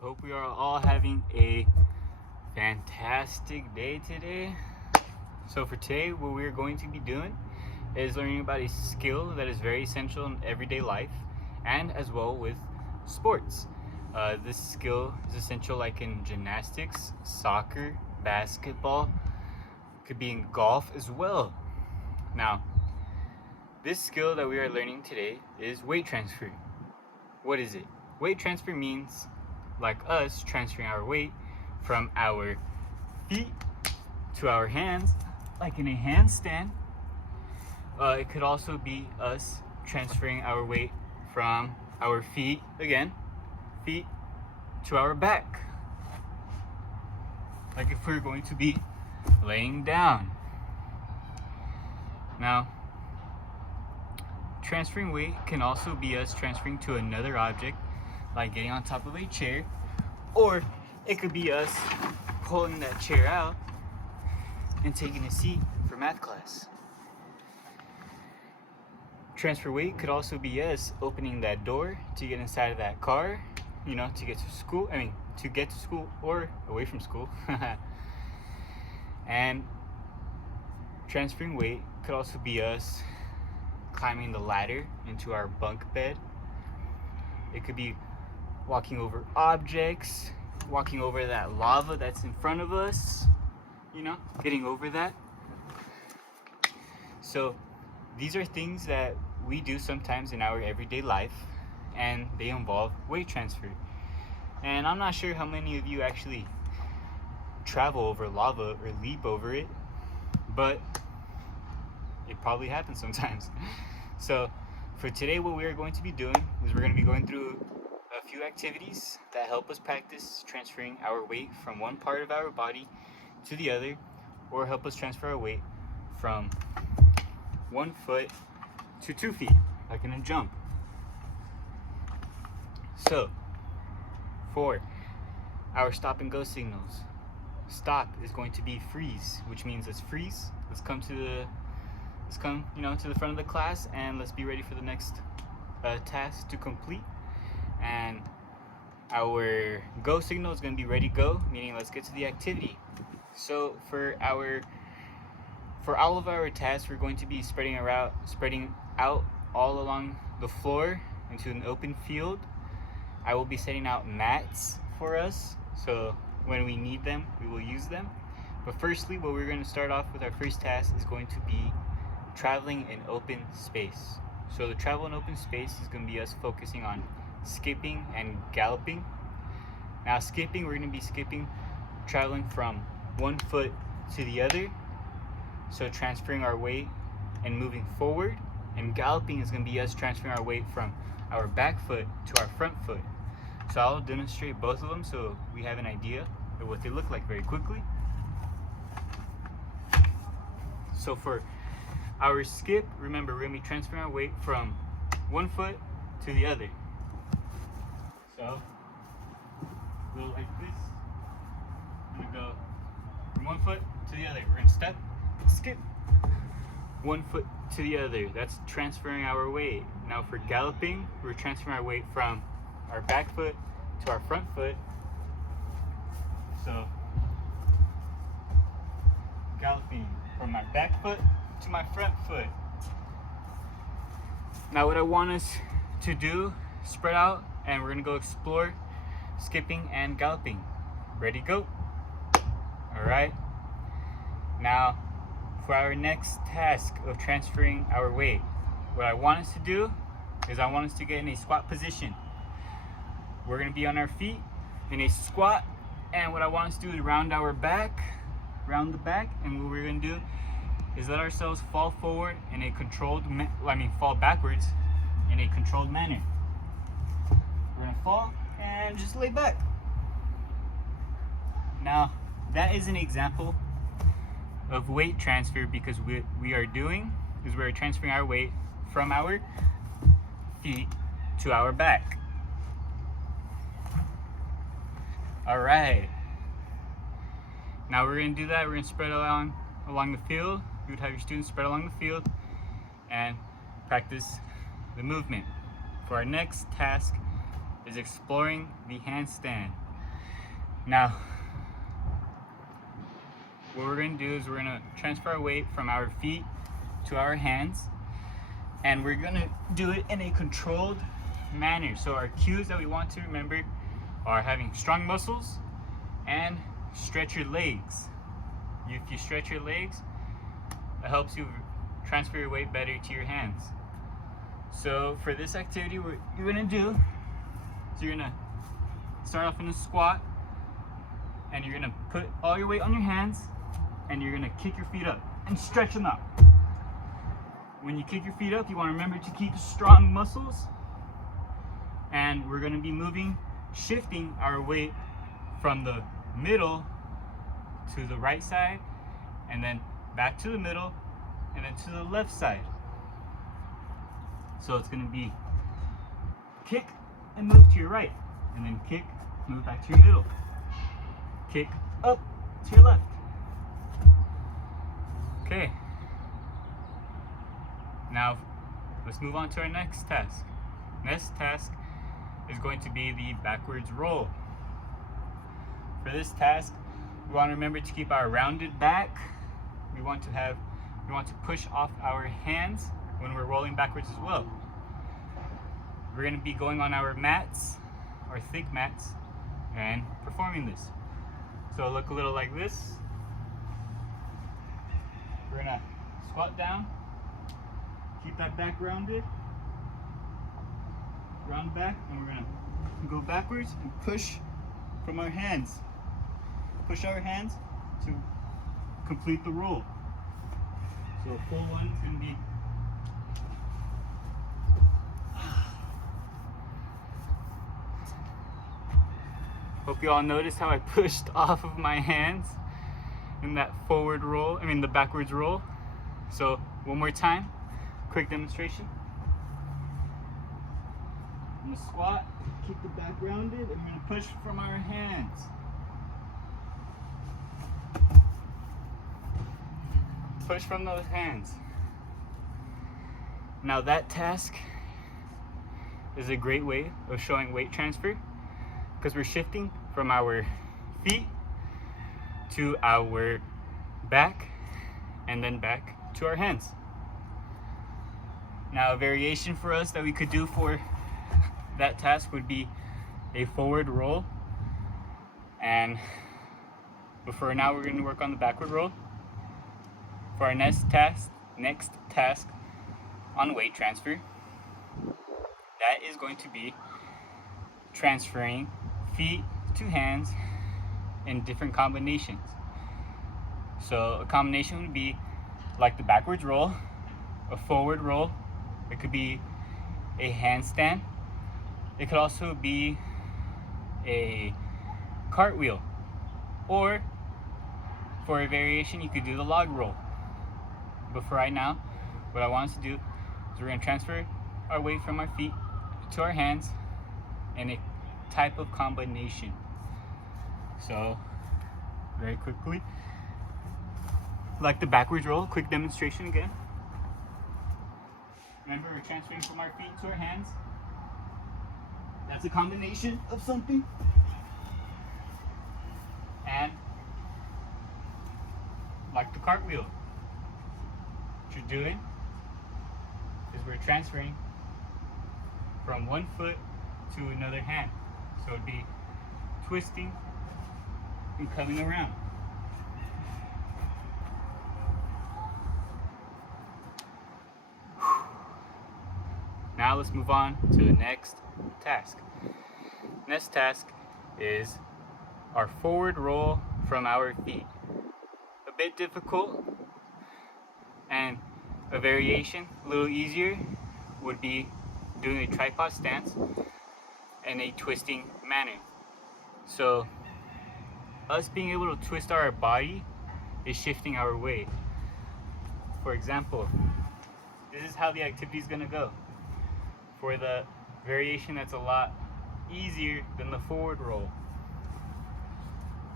Hope we are all having a fantastic day today. So for today, what we're going to be doing is learning about a skill that is very essential in everyday life and as well with sports. This skill is essential like in gymnastics, soccer, basketball, could be in golf as well. Now, this skill that we are learning today is weight transfer. What is it? Weight transfer means like us transferring our weight from our feet to our hands, like in a handstand. It could also be us transferring our weight from our feet, again, feet to our back. Like if we're going to be laying down. Now, transferring weight can also be us transferring to another object, like getting on top of a chair, or it could be us pulling that chair out and taking a seat for math class. Transfer weight could also be us opening that door to get inside of that car, to get to school. To get to school or away from school. And transferring weight could also be us climbing the ladder into our bunk bed. It could be walking over objects, walking over that lava that's in front of us, getting over that. So these are things that we do sometimes in our everyday life, and they involve weight transfer. And I'm not sure how many of you actually travel over lava or leap over it, but it probably happens sometimes. So for today, what we are going to be doing is we're going to be going through a few activities that help us practice transferring our weight from one part of our body to the other, or help us transfer our weight from 1 foot to 2 feet, like in a jump. So for our stop and go signals, stop is going to be freeze, which means let's freeze. Let's come to the front of the class and let's be ready for the next task to complete. And our go signal is going to be ready go, meaning let's get to the activity. So for all of our tasks, we're going to be spreading out all along the floor into an open field. I will be setting out mats for us, so when we need them, we will use them. But firstly, what we're going to start off with, our first task is going to be traveling in open space. So the travel in open space is going to be us focusing on skipping and galloping. Now skipping, we're going to be traveling from 1 foot to the other, so transferring our weight and moving forward. And galloping is going to be us transferring our weight from our back foot to our front foot. So I'll demonstrate both of them so we have an idea of what they look like very quickly. So for our skip, remember, we're going to be transferring our weight from 1 foot to the other. So we'll go like this. I'm going to go from 1 foot to the other. We're going to step, skip, 1 foot to the other. That's transferring our weight. Now for galloping, we're transferring our weight from our back foot to our front foot. So galloping from my back foot to my front foot. Now what I want us to do, spread out, and we're gonna go explore skipping and galloping. Ready, go. All right, now for our next task of transferring our weight, what I want us to do is I want us to get in a squat position. We're going to be on our feet in a squat, and what I want us to do is round the back, and what we're going to do is let ourselves fall forward in a fall backwards in a controlled manner. We're going to fall and just lay back. Now that is an example of weight transfer, because we are transferring our weight from our feet to our back. All right. Now we're going to do that. We're going to spread along the field. You would have your students spread along the field and practice the movement. For our next task is exploring the handstand. Now, what we're going to do is we're going to transfer our weight from our feet to our hands, and we're going to do it in a controlled manner. So our cues that we want to remember are having strong muscles and stretch your legs. If you stretch your legs, it helps you transfer your weight better to your hands. So for this activity, what you're going to do is you're going to start off in a squat, and you're going to put all your weight on your hands, and you're going to kick your feet up and stretch them out. When you kick your feet up, you want to remember to keep strong muscles, and we're going to be shifting our weight from the middle to the right side, and then back to the middle, and then to the left side. So it's going to be kick and move to your right, and then kick, move back to your middle, kick up to your left. Okay. Now let's move on to our next task. Next task is going to be the backwards roll. For this task, we want to remember to keep our rounded back. We want to push off our hands when we're rolling backwards as well. We're going to be going on our mats, our thick mats, and performing this. So it'll look a little like this. We're going to squat down, keep that back rounded, round back, and we're going to go backwards and push from our hands. Push our hands to complete the roll. So a full one is going to be hope you all noticed how I pushed off of my hands in that forward roll, the backwards roll. So one more time, quick demonstration. I'm gonna squat, keep the back rounded, and we're gonna push from our hands. Push from those hands. Now that task is a great way of showing weight transfer, because we're shifting from our feet to our back and then back to our hands. Now a variation for us that we could do for that task would be a forward roll, but for now we're going to work on the backward roll. For our next task on weight transfer, that is going to be transferring feet to hands in different combinations. So a combination would be like the backwards roll, a forward roll, it could be a handstand, it could also be a cartwheel, or for a variation you could do the log roll. But for right now, what I want us to do is we're going to transfer our weight from our feet to our hands in a type of combination. So very quickly, like the backwards roll, quick demonstration again. Remember, we're transferring from our feet to our hands. That's a combination of something. And like the cartwheel, what you're doing is we're transferring from one foot to another hand. So it'd be twisting and coming around. Now let's move on to the next task. Next task is our forward roll from our feet. A bit difficult, and a variation, a little easier, would be doing a tripod stance in a twisting manner. So us being able to twist our body is shifting our weight. For example, this is how the activity is going to go. For the variation that's a lot easier than the forward roll.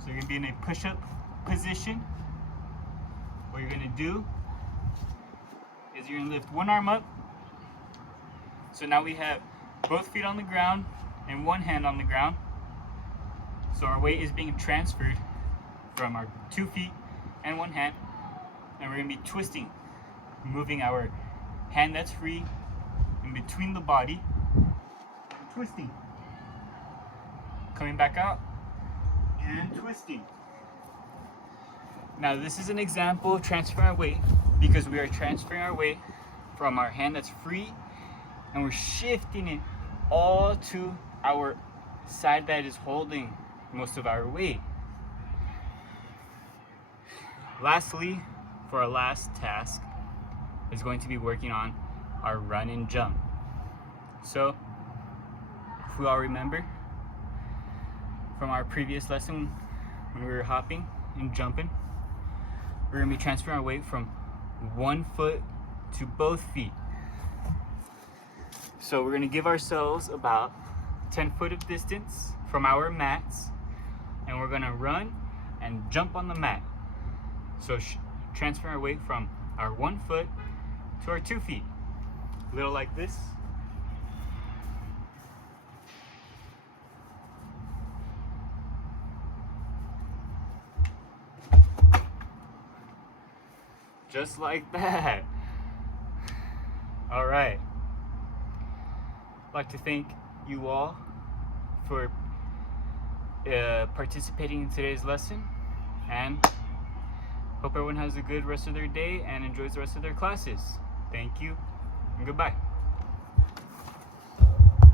So you're going to be in a push-up position. What you're going to do is you're going to lift one arm up. So now we have both feet on the ground and one hand on the ground. So our weight is being transferred from our 2 feet and 1 hand, and we're going to be twisting, moving our hand that's free in between the body, twisting, coming back out, and twisting. Now this is an example of transferring our weight because we are transferring our weight from our hand that's free and we're shifting it all to our side that is holding most of our weight. Lastly, for our last task is going to be working on our run and jump. So if we all remember from our previous lesson when we were hopping and jumping, we're going to be transferring our weight from 1 foot to both feet. So we're going to give ourselves about 10 foot of distance from our mats, and we're going to run and jump on the mat. So transfer our weight from our 1 foot to our 2 feet. A little like this. Just like that. All right. I'd like to thank you all for participating in today's lesson, and hope everyone has a good rest of their day and enjoys the rest of their classes. Thank you and goodbye.